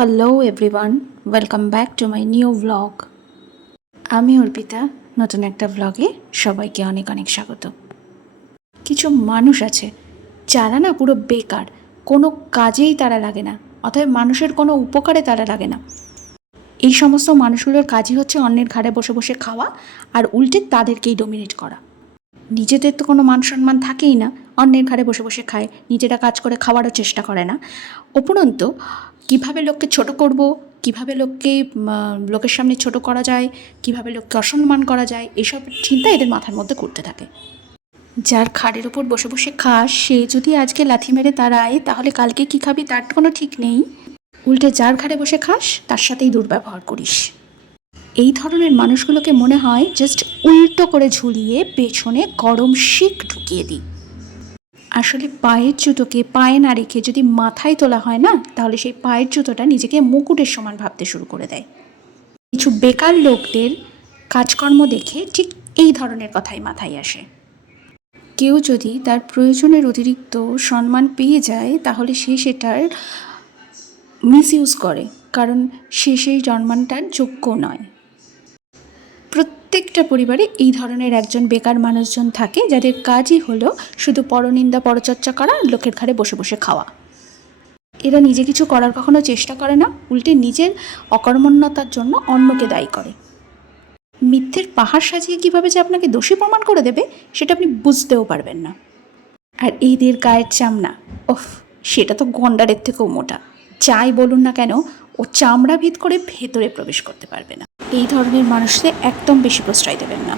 Hello everyone, welcome back to my new blog. আমি অর্পিতা। নতুন একটা ব্লগে সবাইকে অনেক অনেক স্বাগত। কিছু মানুষ আছে যারা না পুরো বেকার, কোনো কাজেই তারা লাগে না, অতএব মানুষের কোনো উপকারে তারা লাগে না। এই সমস্ত মানুষগুলোর কাজই হচ্ছে অন্যের ঘাড়ে বসে বসে খাওয়া আর উল্টে তাদেরকেই ডোমিনেট করা। নিজেদের তো কোনো মান সম্মান থাকেই না, অন্যের ঘাড়ে বসে বসে খায়, নিজেরা কাজ করে খাওয়ারও চেষ্টা করে না। উপরন্তু কীভাবে লোককে ছোট করব, কীভাবে লোকের সামনে ছোট করা যায়, কীভাবে লোককে অসম্মান করা যায়, এসব চিন্তা এদের মাথার মধ্যে ঘুরতে থাকে। যার ঘাড়ের ওপর বসে বসে খাস সে যদি আজকে লাথি মেরে দাঁড়ায় তাহলে কালকে কী খাবি তার কোনো ঠিক নেই। উল্টে যার ঘাড়ে বসে খাস তার সাথেই দুর্ব্যবহার করিস। এই ধরনের মানুষগুলোকে মনে হয় জাস্ট উল্টো করে ঝুলিয়ে পেছনে গরম শিক ঢুকিয়ে দিই। আসলে পায়ের জুতোকে পায়ে না রেখে যদি মাথায় তোলা হয় না, তাহলে সেই পায়ের জুতোটা নিজেকে মুকুটের সমান ভাবতে শুরু করে দেয়। কিছু বেকার লোকদের কাজকর্ম দেখে ঠিক এই ধরনের কথাই মাথায় আসে। কেউ যদি তার প্রয়োজনের অতিরিক্ত সম্মান পেয়ে যায় তাহলে সে সেটার মিসইউজ করে, কারণ সে সেই সম্মানটার যোগ্য নয়। প্রত্যেকটা পরিবারে এই ধরনের একজন বেকার মানুষজন থাকে যাদের কাজই হলো শুধু পরনিন্দা পরচর্চা করা, লোকের ঘাড়ে বসে বসে খাওয়া। এরা নিজে কিছু করার কখনো চেষ্টা করে না, উল্টে নিজের অকর্মণ্যতার জন্য অন্যকে দায়ী করে। মিথ্যের পাহাড় সাজিয়ে কীভাবে যে আপনাকে দোষী প্রমাণ করে দেবে সেটা আপনি বুঝতেও পারবেন না। আর এইদের গায়ের চামড়া, ওফ, সেটা তো গন্ডারের থেকেও মোটা। যাই বলুন না কেন, ও চামড়া ভেদ করে ভেতরে প্রবেশ করতে পারবে না। এই ধরনের মানুষদের একদম বেশি প্রশ্রয় দেবেন না।